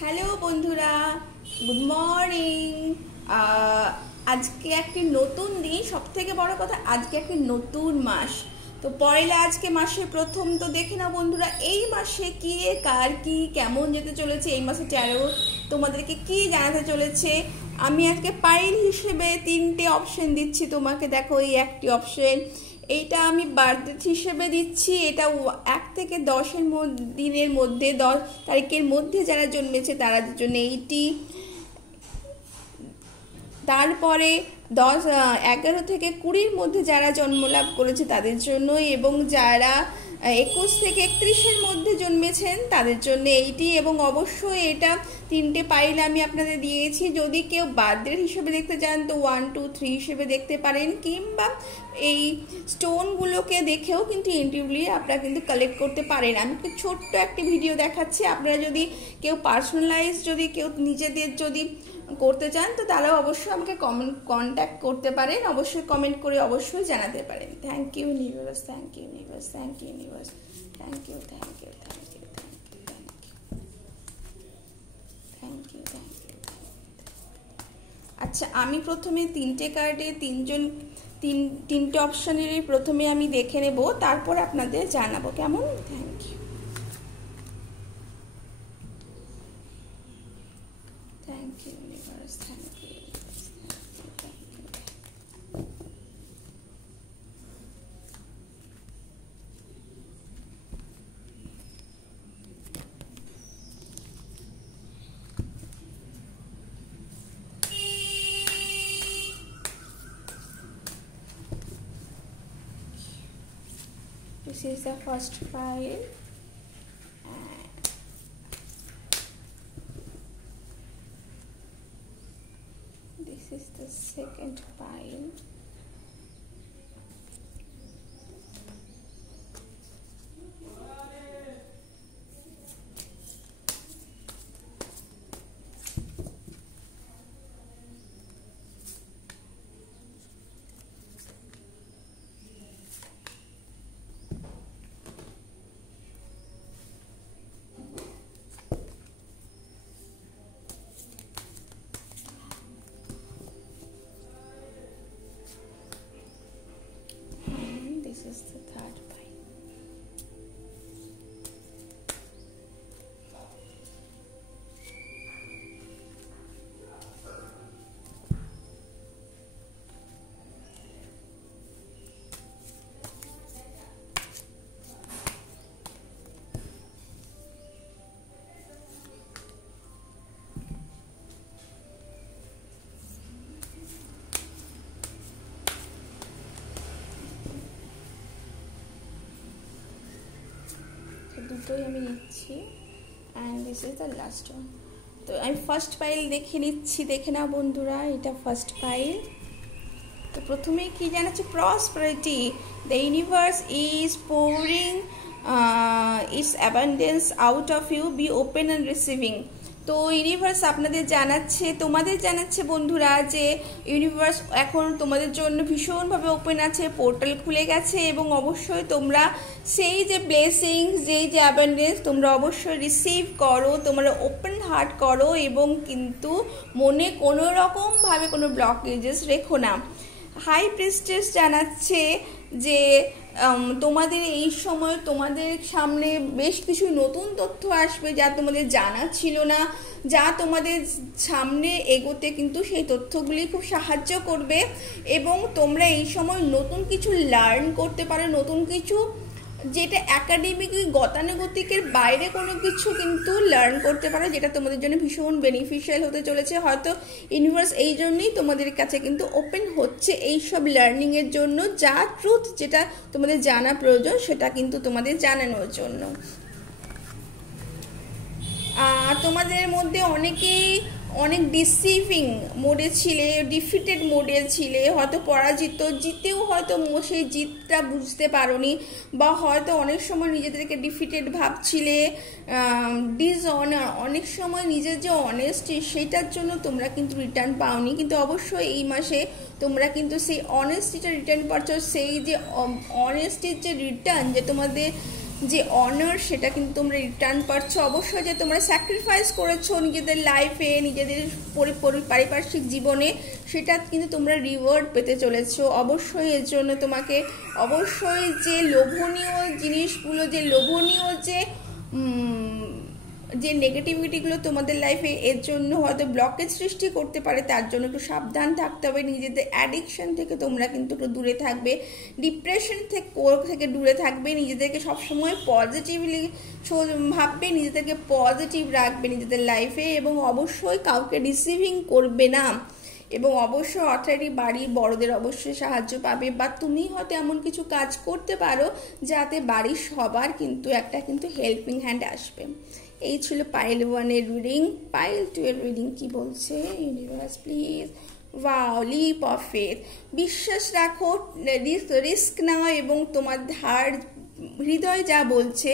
Hello বন্ধুরা, good morning. আজকে একটি নতুন দিন, সব থেকে বড় কথা আজকে একটি নতুন মাস। তো পয়লা আজকে মাসের প্রথম। তো দেখে নাও বন্ধুরা, এই মাসে কি কার কি কেমন যেতে চলেছে, এই মাসে ট্যারো তোমাদেরকে কি জানাতে চলেছে। আমি আজকে পাইল হিসেবে 3টে অপশন দিচ্ছি তোমাকে। দেখো, এই একটি অপশন, এইটা আমি বার্থডে হিসেবে দিচ্ছি। এটা 1 থেকে 10 দিনের মধ্যে, 10 তারিখের মধ্যে যারা জন্মেছে তাদের জন্য এইটি। তারপরে 11 থেকে 20-র মধ্যে যারা জন্মলাভ করেছে তাদের জন্য, এবং যারা 21 থেকে 31-এর মধ্যে জন্মেছেন তাদের জন্য এইটি। এবং অবশ্যই এটা 3টে পাইল আমি আপনাদের দিয়েছি। যদি কেউ বার্থডে হিসেবে দেখতে চান তো 1, 2, 3 হিসেবে দেখতে পারেন, কিংবা এই স্টোনগুলোকে দেখেও কিন্তু ইন্ডিভিজুয়ালি আপনারা কিন্তু কালেক্ট করতে পারেন। আমি ছোট্ট একটি ভিডিও দেখাচ্ছি। আপনারা যদি কেউ পার্সোনালাইজ, যদি কেউ নিজেদের যদি করতে চান তো তারাও অবশ্যই আমাকে কন্ট্যাক্ট করতে পারেন। অবশ্যই কমেন্ট করে অবশ্যই জানাতে পারেন। Thank you universe, thank you universe, thank you universe, thank you, thank you, thank you, thank you, thank you. আচ্ছা, আমি প্রথমে 3টে কার্ডে তিনটে অপশনের প্রথমে আমি দেখে নেব, তারপর আপনাদের জানাবো, কেমন? Thank you, thank you universe, thank you. This is the first file. This is the second file. This is the third file. দুটোই আমি নিচ্ছি, and this is the last one. তো আমি ফার্স্ট ফাইল দেখে নিচ্ছি, দেখে নাও বন্ধুরা, এটা ফার্স্ট ফাইল। তো প্রথমেই কি জানাচ্ছে? Prosperity, the universe is pouring its abundance out of you, be open and receiving. তো ইউনিভার্স আপনাদের জানাচ্ছে, তোমাদের জানাচ্ছে বন্ধুরা, যে ইউনিভার্স এখন তোমাদের জন্য ভীষণভাবে ওপেন আছে, পোর্টাল খুলে গেছে, এবং অবশ্যই তোমরা সেই যে ব্লেসিংস, যেই যে অ্যাবান্ডেন্স তোমরা অবশ্যই রিসিভ করো, তোমরা ওপেন হার্ট করো, এবং কিন্তু মনে কোনো রকমভাবে কোনো ব্লকেজেস রেখো না। হাই প্রিস্টেস জানাচ্ছে যে তোমাদের এই সময় তোমাদের সামনে বেশ কিছু নতুন তথ্য আসবে যা তোমাদের জানা ছিল না, যা তোমাদের সামনে এগোতে কিন্তু সেই তথ্যগুলি খুব সাহায্য করবে, এবং তোমরা এই সময় নতুন কিছু লার্ন করতে পারো, নতুন কিছু যেটা একাডেমিক গতানুগতিকের বাইরে কোনো কিছু কিন্তু লার্ন করতে পারো, যেটা তোমাদের জন্য ভীষণ বেনিফিশিয়াল হতে চলেছে। হয়তো ইউনিভার্স এই জন্যই তোমাদের কাছে কিন্তু ওপেন হচ্ছে এইসব লার্নিংয়ের জন্য, যা ট্রুথ, যেটা তোমাদের জানা প্রয়োজন সেটা কিন্তু তোমাদের জানানোর জন্য। তোমাদের মধ্যে অনেকেই অনেক ডিসিভিং মোডে ছিলে, ডিফিটেড মোডে ছিলে, হয়তো পরাজিত, জিতেও হয়তো সেই জিতটা বুঝতে পারোনি, বা হয়তো অনেক সময় নিজেদেরকে ডিফিটেড ভাবছিলে, অনেক সময় নিজের যে অনেস্টি সেইটার জন্য তোমরা কিন্তু রিটার্ন পাওনি। কিন্তু অবশ্যই এই মাসে তোমরা কিন্তু সেই অনেস্টিটা রিটার্ন পাচ্ছ, সেই যে অনেস্টির যে রিটার্ন, যে তোমাদের যে অনার সেটা কিন্তু তোমরা রিটার্ন পাচ্ছ। অবশ্যই যে তোমরা স্যাক্রিফাইস করেছো নিজেদের লাইফে, নিজেদের পারিপার্শ্বিক জীবনে, সেটা কিন্তু তোমরা রিওয়ার্ড পেতে চলেছো। অবশ্যই এর জন্য তোমাকে অবশ্যই যে লোভনীয় জিনিসগুলো, যে লোভনীয় যে নেগেটিভিটিগুলো তোমাদের লাইফে এর জন্য হয়তো ব্লকেজ সৃষ্টি করতে পারে, তার জন্য একটু সাবধান থাকতে হবে। নিজেদের অ্যাডিকশন থেকে তোমরা কিন্তু একটু দূরে থাকবে, ডিপ্রেশন থেকে দূরে থাকবে, নিজেদেরকে সবসময় পজিটিভলি ভাববে, নিজেদেরকে পজিটিভ রাখবে নিজেদের লাইফে, এবং অবশ্যই কাউকে রিসিভিং করবে না, এবং অবশ্যই অথরিটি বাড়ির বড়দের অবশ্যই সাহায্য পাবে, বা তুমি হয়তো এমন কিছু কাজ করতে পারো যাতে বাড়ির সবার কিন্তু একটা কিন্তু হেল্পিং হ্যান্ড আসবে। এই ছিল পাইল 1 এর রিডিং। পাইল 2 এর রিডিং কি বলছে? Universe please. Wow, leap of faith. বিশ্বাস রাখো, রিস্ক নাও, এবং তোমার হৃদয় যা বলছে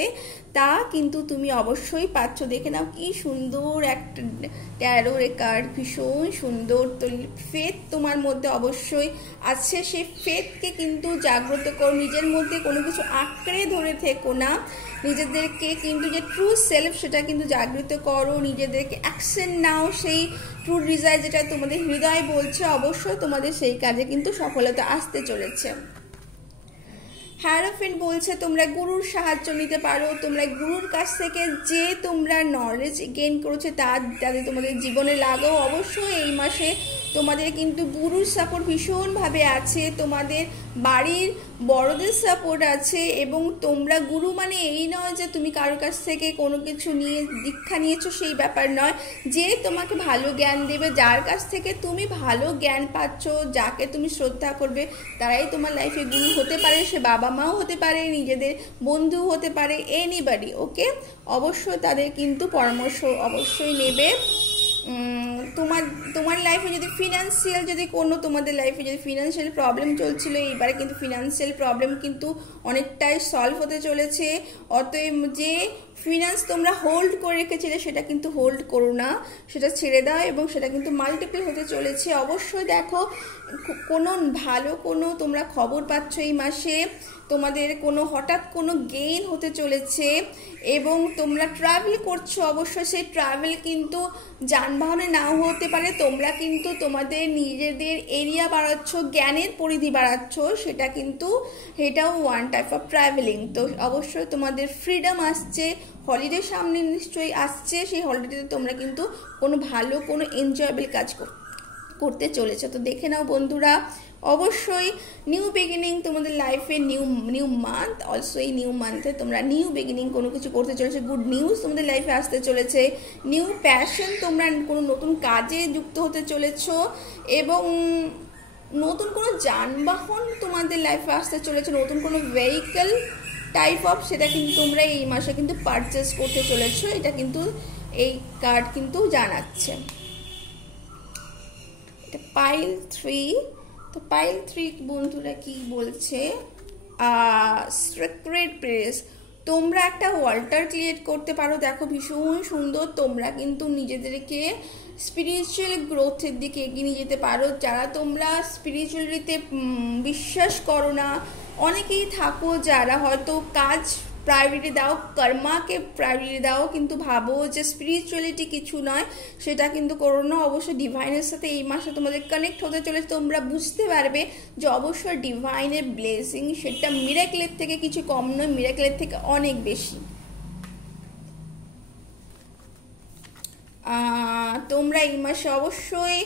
তা কিন্তু তুমি অবশ্যই পাচ্ছ। দেখে নাও কি সুন্দর একটা ট্যারো কার্ড, ভীষণ সুন্দর। তো ফেথ তোমার মধ্যে অবশ্যই আছে, সেই ফেথকে কিন্তু জাগ্রত করো। নিজের মধ্যে কোনো কিছু আঁকড়ে ধরে থেকো না, নিজেদেরকে কিন্তু যে ট্রু সেলফ সেটা কিন্তু জাগ্রত করো, নিজেদেরকে অ্যাকশন নাও। সেই ট্রু ডিজায়ার যেটা তোমাদের হৃদয় বলছে, অবশ্যই তোমাদের সেই কাজে কিন্তু সফলতা আসতে চলেছে। হায়ারোফেন্ট বলছে তোমরা গুরুর সাহায্য নিতে পারো, তোমরা গুরুর কাছ থেকে যে তোমরা নলেজ গেইন করেছো তাদের তোমাদের জীবনে লাগাও। অবশ্যই এই মাসে তোমাদের কিন্তু গুরুর সাপোর্ট ভীষণভাবে আছে, তোমাদের বাড়ির বড়দের সাপোর্ট আছে, এবং তোমরা গুরু মানে এই নয় যে তুমি কারোর কাছ থেকে কোনো কিছু নিয়ে দীক্ষা নিয়েছো, সেই ব্যাপার নয়। যে তোমাকে ভালো জ্ঞান দেবে, যার কাছ থেকে তুমি ভালো জ্ঞান পাচ্ছ, যাকে তুমি শ্রদ্ধা করবে, তারাই তোমার লাইফে গুরু হতে পারে। সে বাবা মাও হতে পারে, নিজেদের বন্ধু হতে পারে, এনিবডি। ওকে, অবশ্যই তাদের কিন্তু পরামর্শ অবশ্যই নেবে। তোমার লাইফে যদি ফিনান্সিয়াল তোমাদের লাইফে যদি ফিনান্সিয়াল প্রবলেম চলছিল, এইবারে কিন্তু ফিনান্সিয়াল প্রবলেম কিন্তু অনেকটাই সলভ হতে চলেছে। অতএব যে ফিনান্স তোমরা হোল্ড করে রেখেছিলে সেটা কিন্তু হোল্ড করো না, সেটা ছেড়ে দাও, এবং সেটা কিন্তু মাল্টিপল হতে চলেছে। অবশ্যই দেখো কোনো ভালো কোনো তোমরা খবর পাচ্ছ এই মাসে, তোমাদের কোনো হঠাৎ কোনো গেইন হতে চলেছে, এবং তোমরা ট্রাভেল করছো। অবশ্যই সেই ট্রাভেল কিন্তু যানবাহনে নাও হতে পারে, তোমরা কিন্তু তোমাদের নিজেদের এরিয়া বাড়াচ্ছ, জ্ঞানের পরিধি বাড়াচ্ছ, সেটা কিন্তু এটাও ওয়ান টাইপ অফ ট্রাভেলিং। তো অবশ্যই তোমাদের ফ্রিডম আসছে, হলিডে সামনে নিশ্চয়ই আসছে, সেই হলিডেতে তোমরা কিন্তু কোনো ভালো কোনো এনজয়েবল কাজ করতে চলেছে। তো দেখে নাও বন্ধুরা, অবশ্যই নিউ বিগিনিং তোমাদের লাইফে, নিউ মান্থ, অলসো এই নিউ মান্থে তোমরা নিউ বিগিনিং কোনো কিছু করতে চলেছে, গুড নিউজ তোমাদের লাইফে আসতে চলেছে, নিউ প্যাশন, তোমরা কোনো নতুন কাজে যুক্ত হতে চলেছ, এবং নতুন কোনো যানবাহন তোমাদের লাইফে আসতে চলেছে, নতুন কোনো ভেহিকল টাইপ অফ, সেটা কিন্তু তোমরা এই মাসে কিন্তু পারচেস করতে চলেছো। এটা কিন্তু এই কার্ড কিন্তু জানাচ্ছে। এটা পাইল 3। তো পাইল 3 বন্ধুরা কি বলছে? সিক্রেট প্লেস, তোমরা একটা ওয়াল্টার ক্রিয়েট করতে পারো। দেখো ভীষণ সুন্দর, তোমরা কিন্তু নিজেদেরকে স্পিরিচুয়াল গ্রোথের দিকে এগিয়ে নিয়ে যেতে পারো। যারা তোমরা স্পিরিচুয়ালিতে বিশ্বাস করো না, অনেকেই থাকো যারা হয়তো কাজ প্রায়োরিটি দাও, কর্মাকে প্রায়োরিটি দাও, কিন্তু ভাবো যে স্পিরিচুয়ালিটি কিছু নয়, সেটা কিন্তু করো না। অবশ্যই ডিভাইনের সাথে এই মাসে তোমাদের কানেক্ট হতে চলে, তোমরা বুঝতে পারবে যে অবশ্যই ডিভাইনের ব্লেসিং সেটা মিরাকলের থেকে কিছু কম নয়, মিরাকলের থেকে অনেক বেশি। তোমরা এই মাসে অবশ্যই